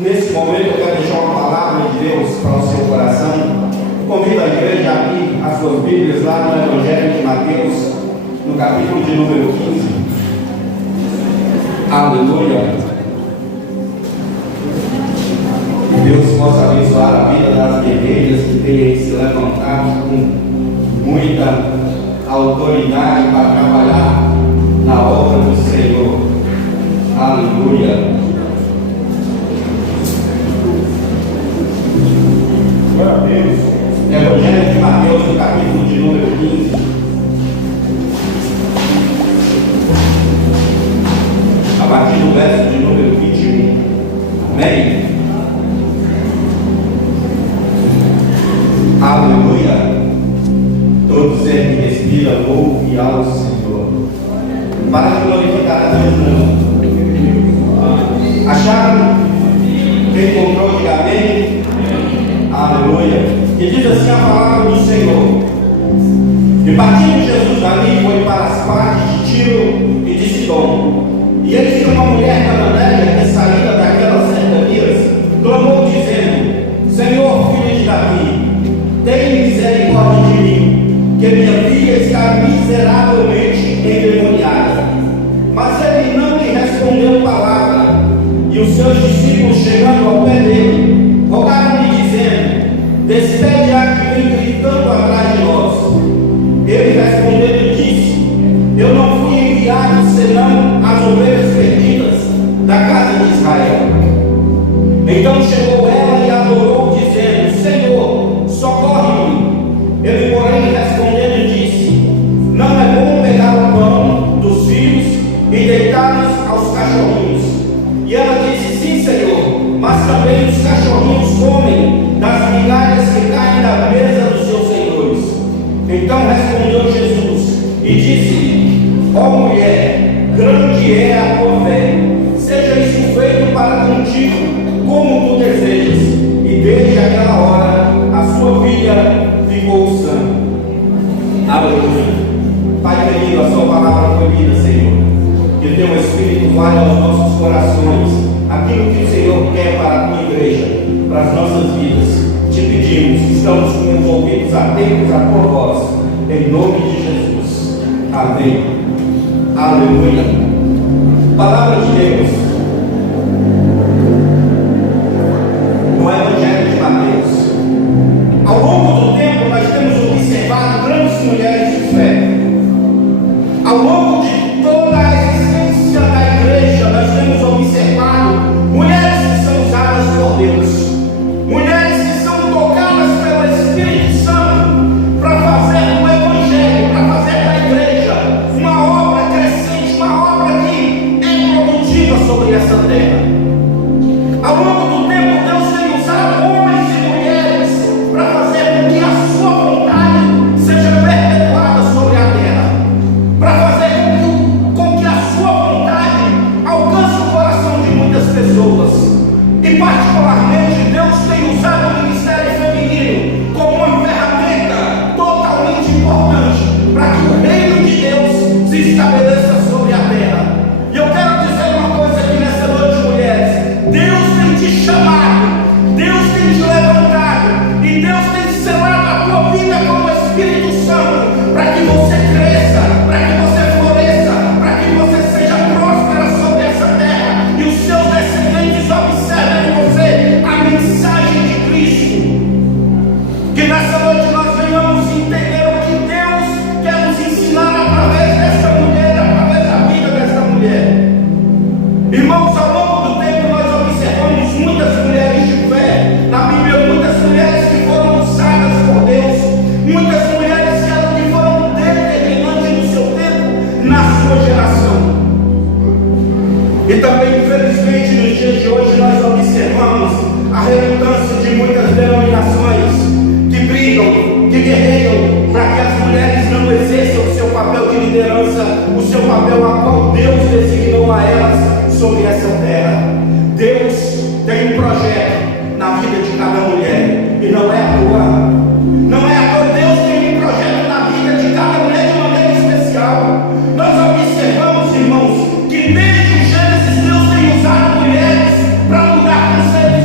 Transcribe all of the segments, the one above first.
Nesse momento eu quero deixar uma palavra de Deus para o seu coração. Convido a igreja a abrir as suas Bíblias lá no Evangelho de Mateus, no capítulo de número 15. Aleluia. Que Deus possa abençoar a vida das guerreiras que têm se levantado com muita autoridade para trabalhar na obra do Senhor. Aleluia. Glória a Deus. Evangelho de Mateus, no capítulo de número 15. A partir do verso de número 21. Amém? Aleluia. Todos eles que respiram, louve ao Senhor. Para glorificar a Deus, não. Acharam? Quem encontrou, diga amém. Aleluia. E diz assim a palavra do Senhor: e partindo Jesus dali, foi para as partes de Tiro e de Sidom. E eis que uma mulher cananeia que saída daquelas cercanias clamou dizendo: Senhor, filho de Davi, tem misericórdia de mim, que minha filha está miseravelmente endemoniada. Mas ele não lhe respondeu palavra. E os seus discípulos, chegando ao pé dele, rogaram-lhe dizendo: despede-a que vem gritando atrás de nós. Ele respondendo disse: eu não fui enviado senão as ovelhas perdidas da casa de Israel. Então chegou ela e adorou, dizendo: Senhor, socorre-me. Ele, porém, respondendo disse: não é bom pegar o pão dos filhos e deitá-los aos cachorrinhos. E ela disse: sim, Senhor, mas também os cachorrinhos comem das migalhas que caem da mesa dos seus senhores. Então respondeu Jesus e disse-lhe: ó mulher, grande é a tua fé, seja isso feito para contigo, como tu desejas. E desde aquela hora a sua filha ficou sã. Aleluia. Pai querido, a sua palavra foi lida, Senhor. Que teu Espírito vale aos nossos corações aquilo que o Senhor quer para a tua igreja, para as nossas vidas. Te pedimos, estamos com os ouvidos atentos à tua voz, em nome de Jesus. Amém. Aleluia. Palavra de Deus no Evangelho de Mateus. Ao longo do tempo nós temos observado grandes mulheres de fé. Ao longo de toda a existência da igreja, nós temos observado mulheres que são usadas por Deus, mulheres que são tocadas pelo Espírito Santo para fazer do Evangelho, para fazer da igreja uma obra crescente, uma obra que é produtiva sobre essa terra. Ao longo do tempo, Deus tem usado homens e mulheres para fazer com que a sua vontade seja perpetuada sobre a terra, para fazer com que a sua vontade alcance o coração de muitas pessoas. E particularmente Deus tem usado o ministério feminino como uma ferramenta totalmente importante para que o reino de Deus se estabeleça sobre a terra. E eu quero dizer uma coisa aqui nessa noite, mulheres: Deus tem te chamado, Deus tem te levantado, e Deus tem selado a tua vida com o Espírito Santo para que você cresça, para que você floresça, para que você seja próspera sobre essa terra e os seus descendentes observem em você a mensagem de Cristo. Que nessa noite nós venhamos entender o que Deus quer nos ensinar através dessa mulher, através da vida dessa mulher. Irmãos, ao longo do tempo nós observamos muitas mulheres de fé na Bíblia, muitas mulheres que foram usadas por Deus, muitas mulheres que foram determinantes no seu tempo, na sua geração. E também, infelizmente, nos dias de hoje nós observamos a relutância de muitas denominações que brigam, que guerreiam para que as mulheres não exerçam o seu papel de liderança, o seu papel a qual Deus designou a elas sobre essa terra. Deus tem um projeto na vida de cada mulher, e não é à toa. Não é à toa. Deus tem um projeto na vida de cada mulher de maneira especial. Nós observamos, irmãos, que desde o Gênesis Deus tem usado mulheres para mudar conceitos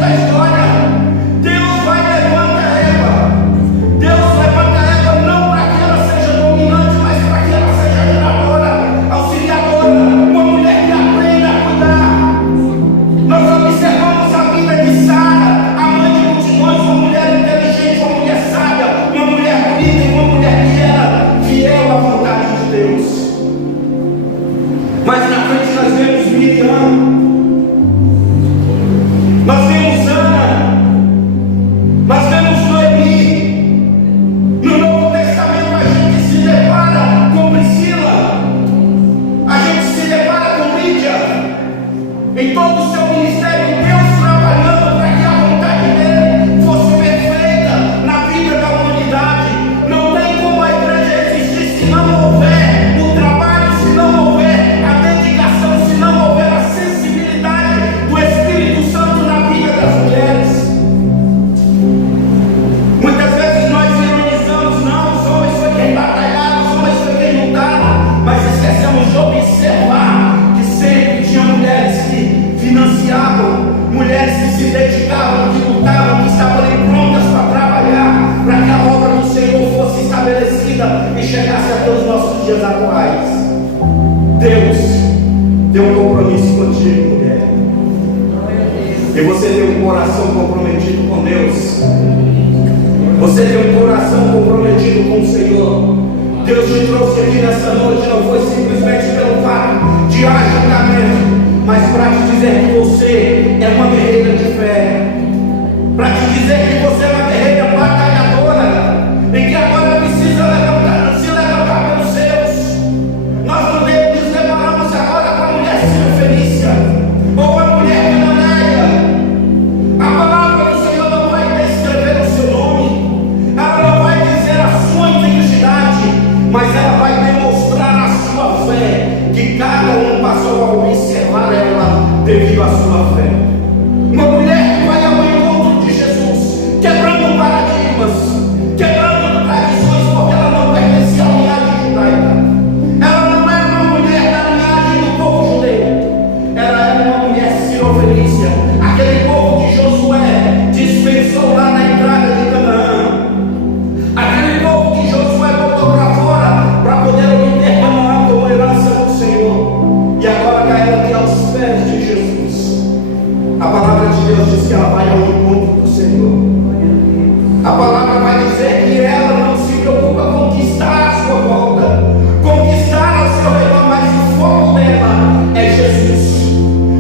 você tem um coração comprometido com Deus, você tem um coração comprometido com o Senhor. Deus te trouxe aqui nessa noite, não foi simplesmente pelo fato de agitamento, mas para te dizer que você é uma guerreira de fé, para te dizer que você é uma guerreira batalhadora, e que agora precisa se levantar pelos seus. Nós não nos deparamos agora com a mulher Fenícia, ou a mulher cananeia. A palavra do Senhor não vai descrever o seu nome, ela não vai dizer a sua identidade, mas ela vai demonstrar a sua fé, que cada um passou a observar ela devido à sua fé. Uma mulher que vai ao encontro de Jesus, quebrando paradigmas, quebrando tradições, porque ela não pertencia à linhagem judaica. Ela não era uma mulher da linhagem do povo judeu, ela era uma mulher sirofenícia, aquele povo que Josué dispensou lá na entrada de Canaã, aquele povo que Josué botou para fora para poder obter Canaã como herança do Senhor, e agora caiu aqui aos pés de Jesus. A palavra de Deus diz que ela vai ao encontro do Senhor. A palavra vai dizer que ela não se preocupa com conquistar a sua volta, conquistar ao seu redor, mas o foco dela é Jesus.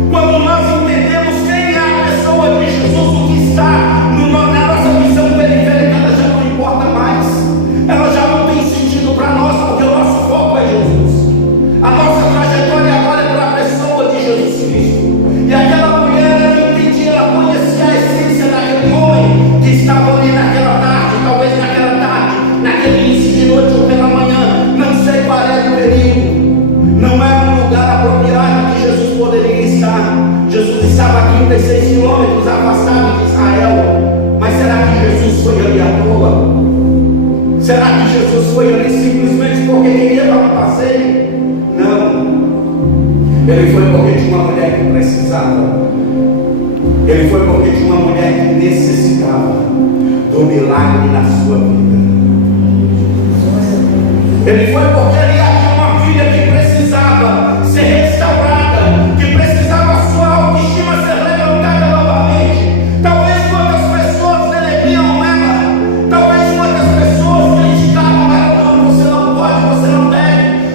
Quando nós entendemos quem é a pessoa de Jesus, o que está na nossa missão periférica, ela já não importa mais, ela já não tem sentido para nós, porque o nosso foco é Jesus. A nossa trajetória agora é para a pessoa de Jesus Cristo. E aquela mulher, ela entendia, ela conhecia a essência daquele homem que estava ali naquela tarde, talvez naquela tarde, naquele início de noite ou pela manhã, não sei qual era o período, não era um lugar apropriado que Jesus poderia estar. Jesus estava a 36 quilômetros afastado de Israel, mas será que Jesus foi ali à toa? Será que Jesus foi ali simplesmente porque queria dar um passeio? Não. Ele foi porque tinha uma mulher que precisava. Ele foi porque tinha uma mulher que necessitava do milagre na sua vida. Ele foi porque ele havia uma filha que precisava ser restaurada, que precisava a sua autoestima ser levantada novamente. Talvez quantas pessoas denegriam ela, talvez quantas pessoas criticavam ela. Não, você não pode,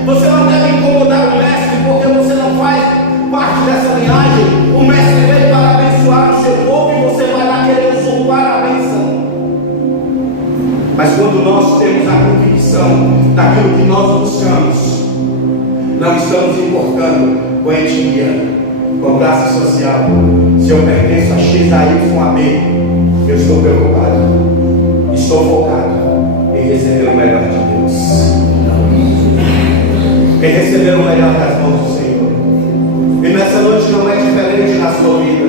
você não deve incomodar o mestre, porque você não faz parte dessa linhagem. O mestre veio para abençoar o seu povo e você vai lá querer usurpar a bênção. Mas quando nós temos a convicção daquilo que nós buscamos, não estamos importando com a etnia, com a classe social. Se eu pertenço a X, A, Y, A, B, eu estou preocupado, estou focado em receber o melhor de Deus, em receber o melhor das mãos do Senhor. E nessa noite não é diferente na sua vida,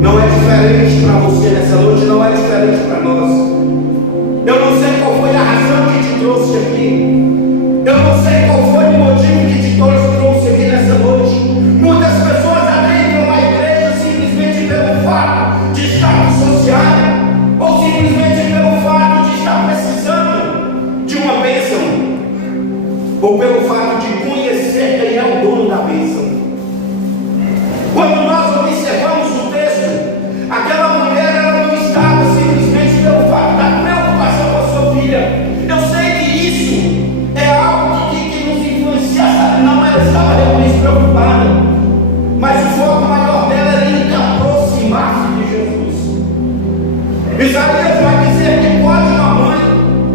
não é diferente para você nessa noite, não é diferente para nós. Eu não sei qual foi a razão que te trouxe aqui, eu não sei qual foi o motivo que te trouxe aqui nessa noite. Muitas pessoas adentram a igreja simplesmente pelo fato de status social, ou simplesmente pelo fato de estar precisando de uma bênção, ou pelo fato de conhecer quem é o dono da bênção. Quando nós observamos o texto, aquela mulher, ela não estava simplesmente pelo fato da preocupação com a sua filha. Eu sei que isso é algo que nos influencia, sabe? Não, ela estava realmente preocupada, mas o foco maior dela era em aproximar-se de Jesus. Isaías vai dizer que pode uma mãe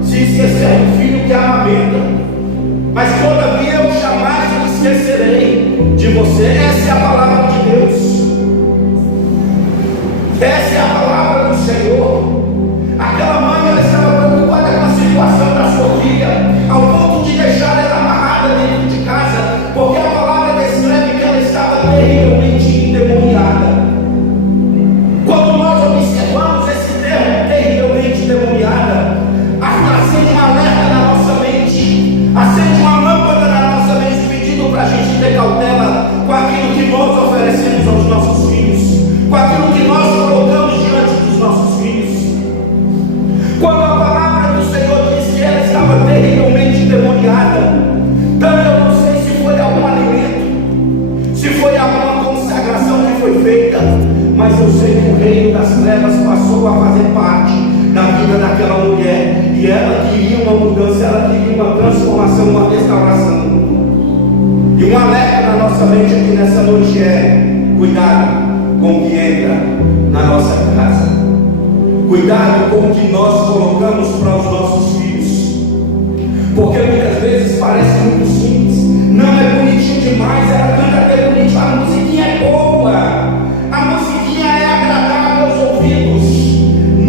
se esquecer do filho que amamenta, mas todavia eu jamais me esquecerei de você. Essa é a palavra de Deus, essa é a palavra do Senhor. Aquela mãe, ela estava preocupada com a situação da sua filha, ao ponto de deixar ela amarrada dentro de casa, porque a palavra descreve que ela estava terrivelmente endemoniada. Quando nós observamos esse termo, terrivelmente endemoniada, acende um alerta na nossa mente, acende uma lâmpada na nossa mente, pedindo para a gente ter cautela com aquilo que nós oferecemos aos nossos filhos, com aquilo que nós colocamos diante dos nossos filhos. o reino das trevas passou a fazer parte da vida daquela mulher, e ela queria uma mudança, ela queria uma transformação, uma restauração. E um alerta na nossa mente aqui nessa noite é: cuidado com o que entra na nossa casa, cuidado com o que nós colocamos para os nossos filhos, porque muitas vezes parece muito simples, não é bonitinho demais, ela canta até bonito, a musiquinha é boa, a musiquinha é agradável aos ouvidos,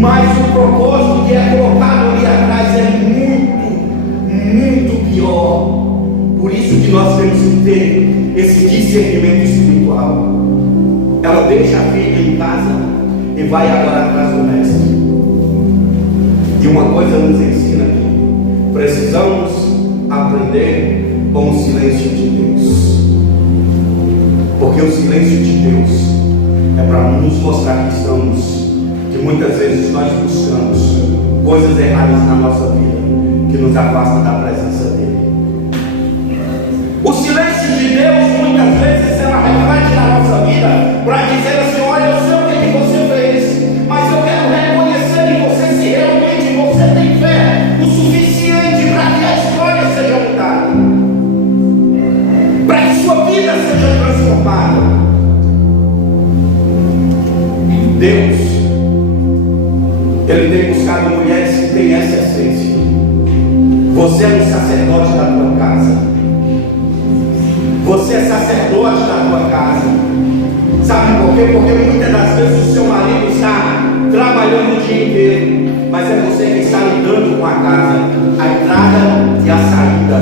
mas o propósito que é colocado ali atrás é muito pior. Por isso que nós temos que ter esse discernimento espiritual. Ela deixa a filha em casa e vai agora atrás do mestre. E uma coisa nos ensina aqui: precisamos aprender com o silêncio de Deus, porque o silêncio de Deus é para nos mostrar que muitas vezes nós buscamos coisas erradas na nossa vida que nos afastam da presença dele. O silêncio de Deus muitas vezes ela reflete na nossa vida para dizer assim: olha, eu sei o que você fez, mas eu quero reconhecer em você se realmente você tem fé o suficiente para que a história seja mudada, para que sua vida seja transformada. Deus, Ele tem buscado mulheres que têm essa essência. Você é um sacerdote da tua casa. Você é sacerdote da tua casa. Sabe por quê? Porque muitas das vezes o seu marido está trabalhando o dia inteiro, mas é você que está lidando com a casa, a entrada e a saída.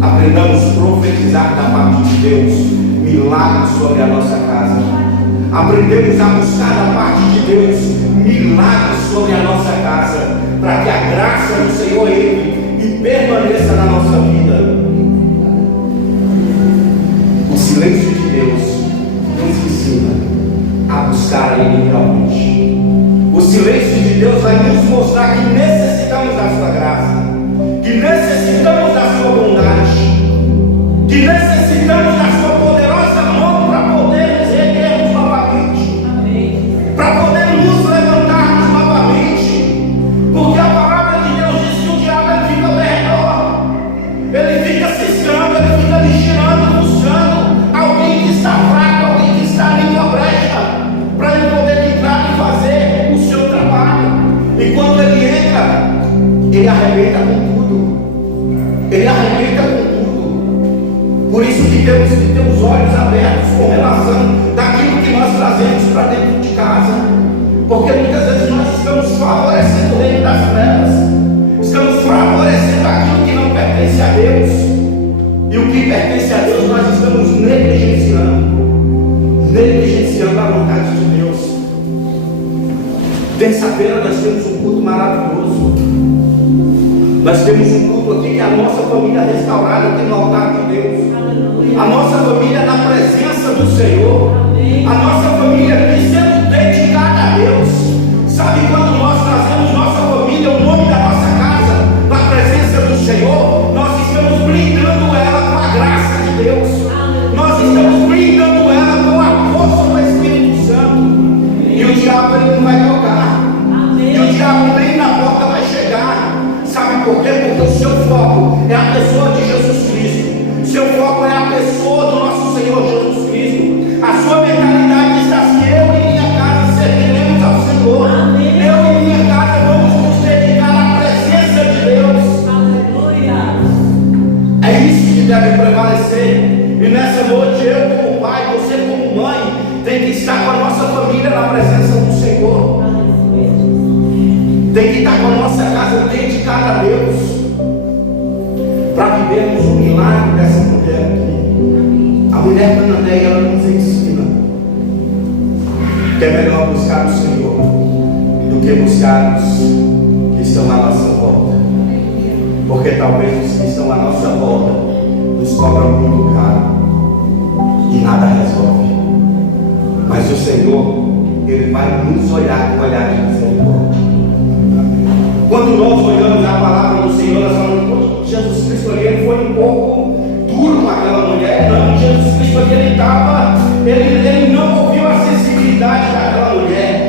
Aprendamos a profetizar da parte de Deus milagres sobre a nossa casa. Aprendemos a buscar da parte de Deus milagres sobre a nossa casa, para que a graça do Senhor entre e permaneça na nossa vida. O silêncio de Deus nos ensina a buscar a Ele realmente. O silêncio de Deus vai nos mostrar que necessitamos da sua graça, que necessitamos da sua bondade, que necessitamos da sua poderosa mão para poder nos erguermos novamente, para poder nos levantarmos novamente, porque a palavra de Deus diz que o diabo ele fica ao redor, ele fica ciscando, ele fica vigilando, buscando alguém que está fraco, alguém que está ali com a brecha, para ele poder entrar e fazer o seu trabalho. E quando ele entra, ele arrebenta com tudo, ele arrebenta com tudo. Por isso que temos que ter os olhos abertos com relação daquilo que nós trazemos para dentro de casa, porque muitas vezes nós estamos favorecendo o reino das trevas, estamos favorecendo aquilo que não pertence a Deus, e o que pertence a Deus nós estamos negligenciando a vontade de Deus. Terça-feira nós temos um culto maravilhoso. Nós temos um culto aqui que é a nossa família restaurada aqui no altar de Deus. A nossa família na presença do Senhor. A nossa família aqui sendo dedicada a Deus. Sabe quando nós trazemos nossa família, o nome da nossa casa, na presença do Senhor, nós estamos blindando ela com a graça de Deus. Nós estamos blindando ela com a força do Espírito Santo. E o diabo ele não vai tocar. E o diabo nem na porta vai chegar. Sabe por quê? Porque o seu foco é a pessoa de Jesus Cristo. Seu foco é a pessoa do nosso Senhor Jesus Cristo. A sua mentalidade está assim: eu e minha casa serviremos ao Senhor. Amém. Eu e minha casa vamos nos dedicar à presença de Deus. Aleluia. É isso que deve prevalecer. E nessa noite, eu como pai, você como mãe, tem que estar com a nossa família na presença do Senhor. Tem que estar com a nossa casa dedicada a Deus, para vivermos o milagre dessa mulher aqui. A mulher cananeia, ela nos ensina que é melhor buscar o Senhor do que buscar os que estão à nossa volta, porque talvez os que estão à nossa volta nos cobram muito caro e nada resolve. Mas o Senhor, Ele vai nos olhar com olhar de misericórdia. Quando nós olhamos a palavra do Senhor, nós falamos: Jesus Cristo ali, ele foi um pouco duro com aquela mulher. Não, Jesus Cristo ali, ele não ouviu a sensibilidade daquela mulher.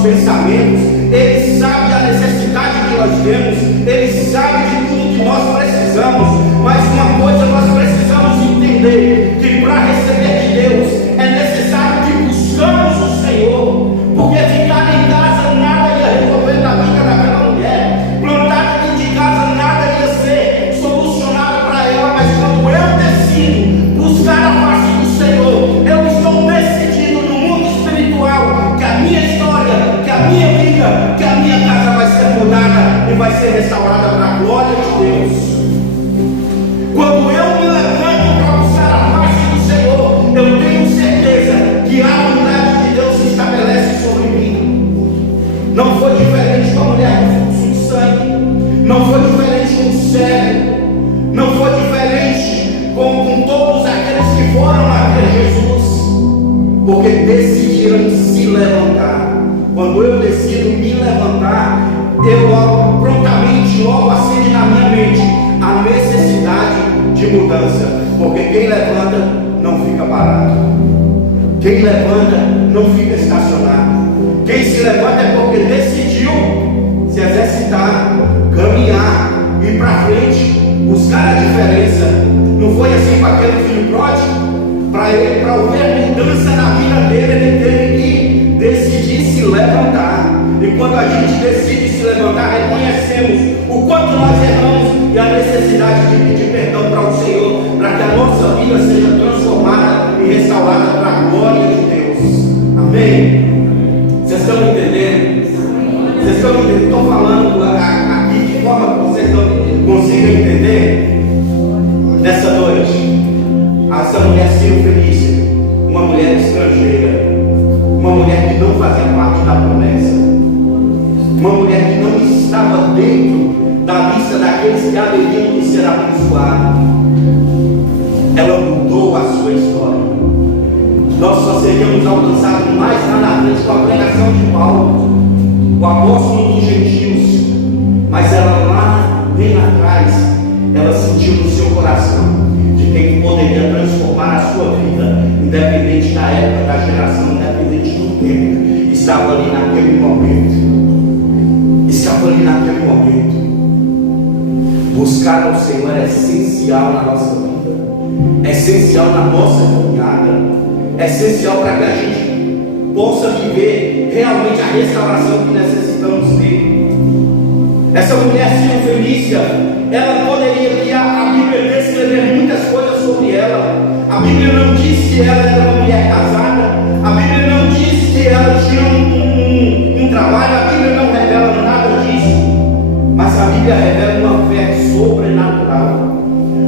nossos pensamentos, Ele sabe a necessidade que nós temos, Ele sabe de tudo que nós precisamos. Mas uma coisa nós precisamos entender: que para receber de Deus é necessário que buscamos o Senhor, porque ficar em casa nada ia resolver na vida daquela mulher, plantar dentro de casa nada ia ser solucionado para ela. Mas quando eu decido buscar a face do Senhor, eu estou decidido no mundo espiritual que a minha história, que a minha vida, que a minha casa vai ser mudada e vai ser restaurada para a glória de Deus. Quando eu me levanto para buscar a face do Senhor, eu tenho certeza que a vontade de Deus se estabelece sobre mim. Não foi diferente com a mulher do fluxo de sangue, não foi diferente com o cego, não foi diferente com todos aqueles que foram até Jesus, porque decidiram se levantar. Quando eu decido me levantar, eu prontamente logo acende na minha mente a necessidade de mudança, porque quem levanta não fica parado, quem levanta não fica estacionado, quem se levanta é porque decidiu se exercitar, caminhar, ir para frente, buscar a diferença. Não foi assim para aquele filho pródigo? Para haver mudança na vida dele, ele teve que decidir se levantar. E quando a gente decide se levantar, reconhecemos o quanto nós erramos e a necessidade de pedir perdão para o Senhor, para que a nossa vida seja transformada e restaurada para a glória de Deus. Amém? Vocês estão entendendo? Vocês estão entendendo? Estou falando aqui de forma que vocês consigam entender. Nessa noite, essa mulher Cirofenícia, uma mulher estrangeira, uma mulher que não fazia parte da promessa, uma mulher que não estava dentro da lista daqueles que haveriam de ser abençoados, ela mudou a sua história. Nós só seríamos alcançados mais lá na frente com a pregação de Paulo, o apóstolo dos gentios, mas ela lá, bem lá atrás, ela sentiu no seu coração de quem poderia transformar a sua vida, independente da época, da geração, independente do tempo. Estava ali naquele momento. Estava ali naquele momento. Buscar ao Senhor é essencial na nossa vida, é essencial na nossa caminhada, é essencial para que a gente possa viver realmente a restauração que necessitamos ter. Essa mulher Cirofenícia, ela poderia, que a Bíblia descrever muitas coisas sobre ela. A Bíblia não diz que ela era uma mulher casada, a Bíblia não diz que ela tinha um trabalho, a Bíblia não revela nada disso, mas a Bíblia revela uma fé sobrenatural,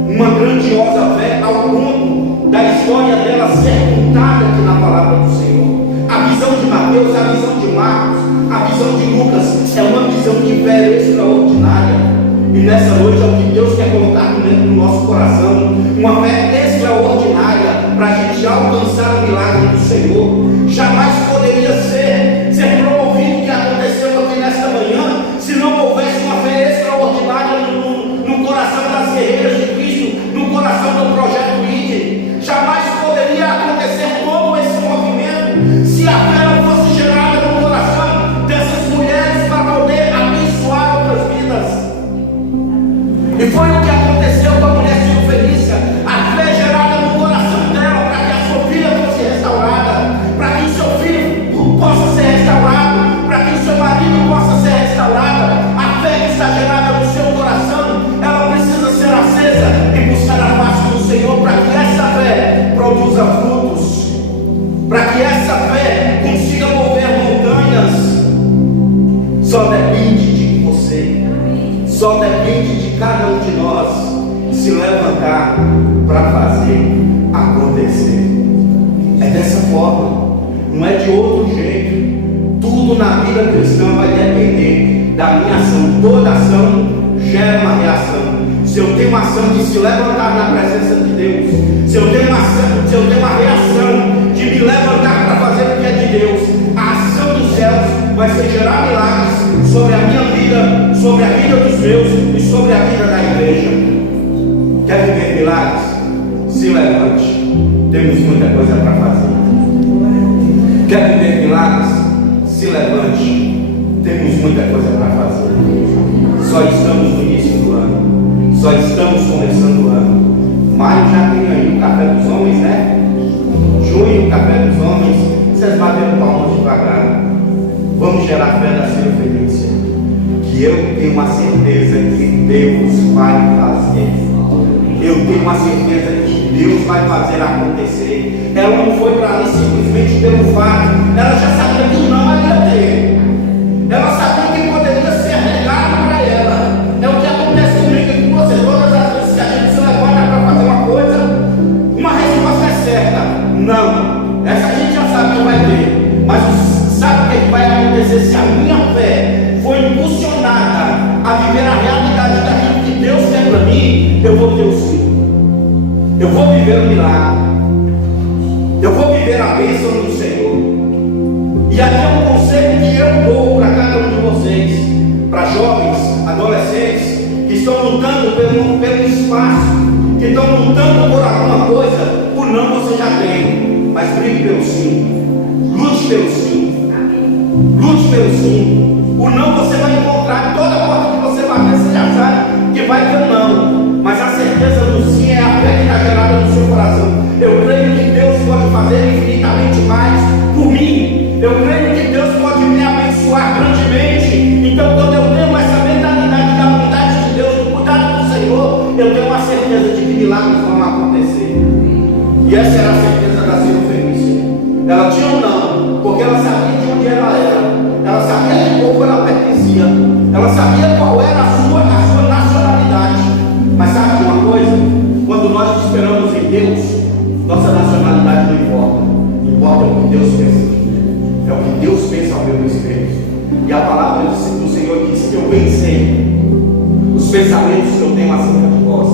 uma grandiosa fé ao ponto da história dela ser contada aqui na palavra do Senhor. A visão de Mateus, a visão de Marcos, a visão de Lucas é uma visão de fé extraordinária. E nessa noite é o que Deus quer colocar dentro do nosso coração, uma fé extraordinária para a gente alcançar o milagre do Senhor. Jamais poderia ser promovido o que aconteceu aqui nesta manhã se não houvesse uma fé extraordinária no coração das guerreiras de Cristo, no coração do projeto ID. Jamais poderia acontecer todo esse movimento se a fé não fosse gerada no coração dessas mulheres para poder abençoar outras vidas. E foi o que aconteceu com a mulher Cirofenícia. A fé gerada no coração dela para que a sua filha fosse restaurada, para que o seu filho possa ser restaurado, para que o seu marido possa ser restaurado. A fé que está gerada no seu coração, ela precisa ser acesa e buscar a face do Senhor, para que essa fé produza frutos, para que essa fé consiga mover montanhas. Só depende de você, só depende de cada um de nós se levantar para fazer acontecer. É dessa forma, não é de outro jeito. Tudo na vida cristã vai depender da minha ação. Toda ação gera uma reação. Se eu tenho uma ação de se levantar na presença de Deus, se eu tenho uma reação de me levantar para fazer o que é de Deus, a ação dos céus vai ser gerar milagres sobre a minha vida, sobre a vida dos meus e sobre a vida da igreja. Quer viver milagres? Se levante. Temos muita coisa para fazer. Quer viver milagres? Se se levante. Temos muita coisa para fazer. Só estamos no início do ano. Só estamos começando o ano. Maio já tem aí o café dos homens, né? Junho, o café dos homens. Vocês bateram palmas devagar. Vamos gerar fé na circunferência. Que eu tenho uma certeza que Deus vai fazer. Eu tenho uma certeza que Deus vai fazer acontecer. Ela não foi para ali simplesmente pelo fato. Ela já sabia que não ia ter. Ela sabia que poderia ser negado para ela. É o que acontece comigo e com você. Todas as vezes que a gente se levanta para fazer uma coisa, uma resposta é certa. Não. Essa a gente já sabe que vai ter. Mas sabe o que vai acontecer se a minha fé for impulsionada a viver a realidade daquilo que Deus quer para mim? Eu vou ter o sim. Eu vou viver o milagre. Eu vou viver a bênção do Senhor. E aqui é um conselho que eu dou para cada um de vocês, para jovens, adolescentes, que estão lutando pelo espaço, que estão lutando por alguma coisa. O não você já tem, mas brigue pelo sim. Lute pelo sim. Lute pelo sim. O não você vai encontrar. Toda porta que você bater, você já sabe que vai ter um não. Mas a certeza do sim é a fé que está gerada no seu coração. Eu creio que Deus pode fazer infinitamente mais por mim. Eu creio que Deus pode me abençoar grandemente. Então, quando eu tenho essa mentalidade da vontade de Deus, do cuidado do Senhor, eu tenho uma certeza de que milagres vão acontecer. E essa era a certeza da Senhora Fenícia. Ela tinha um não, porque ela sabia de onde ela era. Ela sabia de que povo ela pertencia. Ela sabia qual era a sua nacionalidade. Mas sabe de uma coisa? Quando nós esperamos em Deus, nossa nacionalidade não importa. Importa o que Deus pensa. É o que Deus pensa ao meu respeito. E a palavra do Senhor diz que eu bem sei. Os pensamentos que eu tenho acerca de vós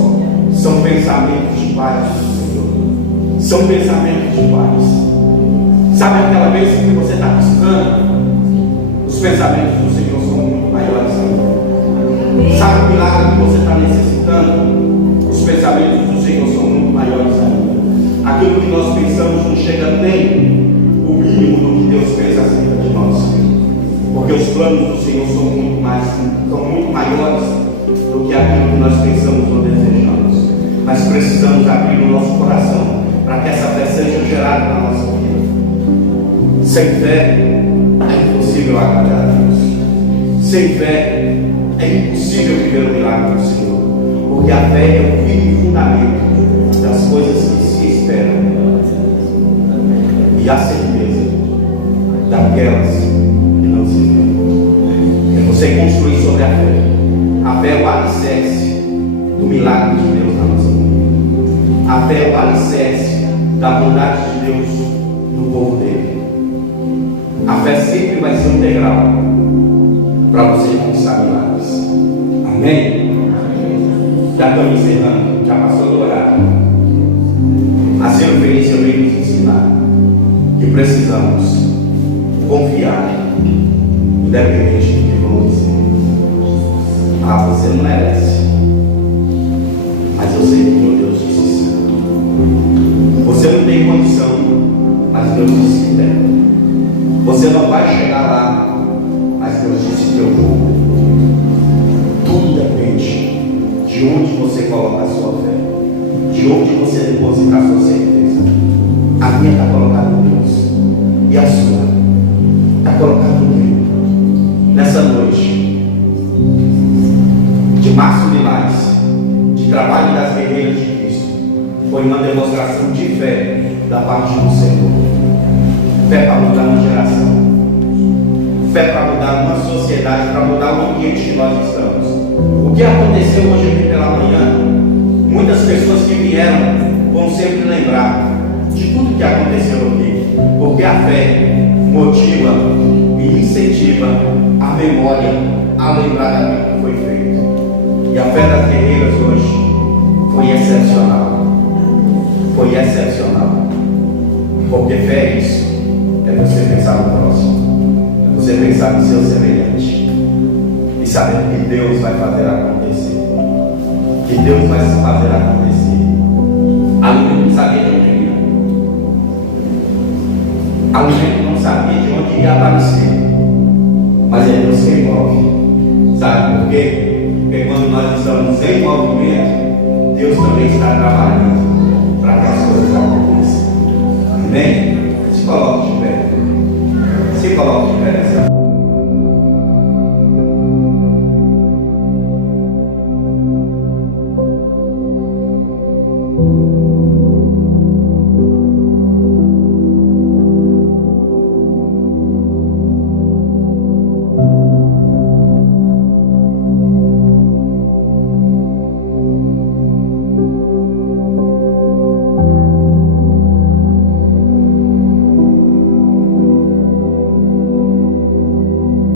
são pensamentos de paz do Senhor. São pensamentos de paz. Sabe aquela vez que você está buscando? Os pensamentos do Senhor são muito maiores ainda. Sabe o milagre que você está necessitando? Os pensamentos do Senhor são muito maiores ainda. Aquilo que nós pensamos não chega nem o mínimo do que Deus pensa acerca de nós. Porque os planos do Senhor são muito maiores do que aquilo que nós pensamos ou desejamos. Mas precisamos abrir o nosso coração para que essa fé seja gerada na nossa vida. Sem fé é impossível agradar a Deus. Sem fé é impossível viver o milagre do Senhor. Porque a fé é o firme fundamento das coisas que se esperam e a certeza daquelas que não se veem. É você construir sobre a fé. A fé é o alicerce do milagre de Deus na nossa vida. A fé é o alicerce da bondade de Deus no povo dele. A fé sempre vai ser um degrau para você conquistar milagres. Amém? Já estamos encerrando, já passou do horário. A Senhora Fenícia veio nos ensinar que precisamos confiar, independente do que vão dizer. Ah, você não merece, mas eu sei que meu Deus disse sim. Você não tem condição, mas Deus disse que tem. Você não vai chegar lá, mas Deus disse que eu vou. Tudo depende de onde você coloca a sua fé, de onde você deposita a sua certeza. A minha está colocada em Deus, e a sua está colocada em Deus. Nessa noite de Março Milagres, de trabalho das guerreiras de Cristo, foi uma demonstração de fé da parte do Senhor. Fé para mudar uma geração, fé para mudar uma sociedade, para mudar o ambiente que nós estamos. O que aconteceu hoje aqui pela manhã, muitas pessoas que vieram vão sempre lembrar de tudo que aconteceu aqui, porque a fé motiva e incentiva a memória a lembrar daquilo que foi feito. E a fé das guerreiras hoje foi excepcional. Foi excepcional. Porque fé é isso. É você pensar no próximo. É você pensar no seu semelhante. E saber que Deus vai fazer acontecer. Que Deus vai fazer acontecer. Alimento não sabia de onde ia. Alimento não sabia de onde ia aparecer. mas é Deus quem move. Sabe por quê? Porque quando nós estamos em movimento, Deus também está trabalhando para que as coisas aconteçam. Amém? Se coloque.